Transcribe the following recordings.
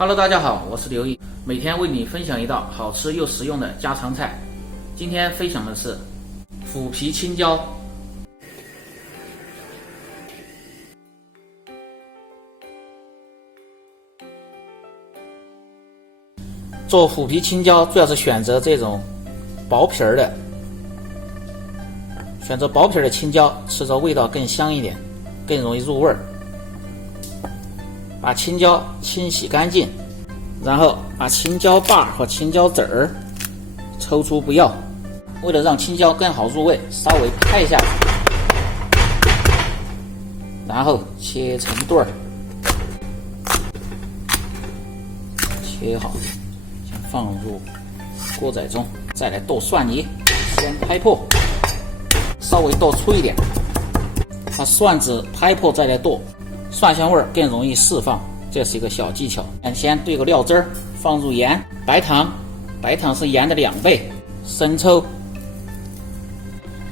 Hello， 大家好，我是刘毅，每天为你分享一道好吃又实用的家常菜。今天分享的是腐皮青椒。做腐皮青椒主要是选择这种薄皮儿的，选择薄皮儿的青椒，吃着味道更香一点，更容易入味儿。把青椒清洗干净，然后把青椒瓣和青椒籽儿抽出不要。为了让青椒更好入味，稍微拍一下，然后切成段儿，切好，先放入锅仔中，再来剁蒜泥，先拍破，稍微剁粗一点，把蒜子拍破再来剁。蒜香味更容易释放，这是一个小技巧。先兑个料汁儿，放入盐、白糖，白糖是盐的2倍，生抽，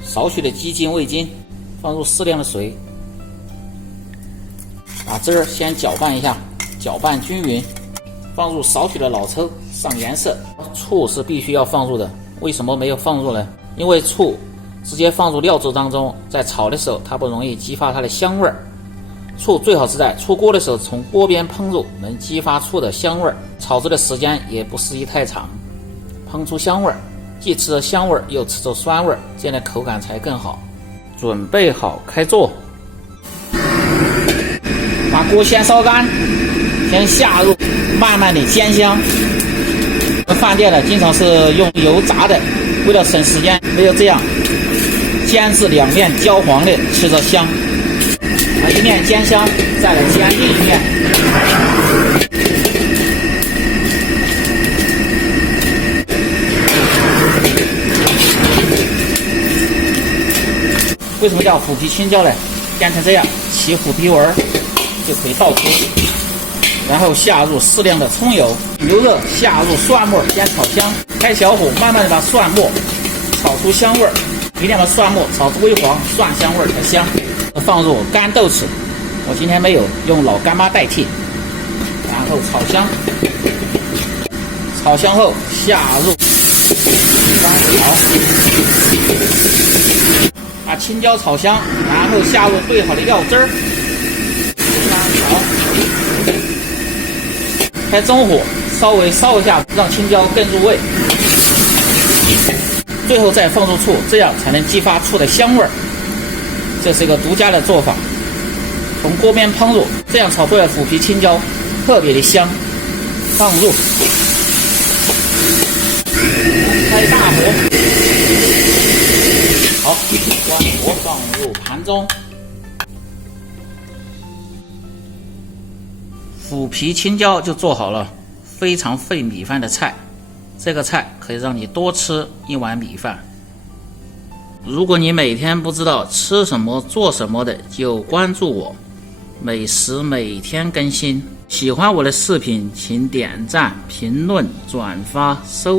少许的鸡精、味精，放入适量的水，把汁儿先搅拌一下，搅拌均匀，放入少许的老抽上颜色。醋是必须要放入的，为什么没有放入呢？因为醋直接放入料汁当中，在炒的时候它不容易激发它的香味儿。醋最好是在出锅的时候从锅边烹入，能激发醋的香味儿，炒制的时间也不适宜太长，烹出香味儿，既吃着香味儿又吃着酸味儿，这样的口感才更好。准备好开做，把锅先烧干，先下入，慢慢的煎香。饭店的经常是用油炸的，为了省时间，没有这样煎至2面焦黄的，吃着香。把一面煎香，再来煎另一面。为什么叫腐皮青椒呢？煎成这样，起腐皮纹就可以倒出，然后下入适量的葱油，油热下入蒜末，先炒香，开小火，慢慢的把蒜末炒出香味儿，一定要把蒜末炒至微黄，蒜香味儿才香。放入干豆豉，我今天没有，用老干妈代替，然后炒香，炒香后下入翻炒，把青椒炒香，然后下入兑好的料汁儿，翻炒，开中火稍微烧一下，让青椒更入味，最后再放入醋，这样才能激发醋的香味儿。这是一个独家的做法，从锅边烹入，这样炒出来的腐皮青椒特别的香。放入，开大火，好，关火，放入盘中。腐皮青椒就做好了，非常费米饭的菜。这个菜可以让你多吃1碗米饭。如果你每天不知道吃什么做什么的，就关注我，美食每天更新。喜欢我的视频请点赞、评论、转发、收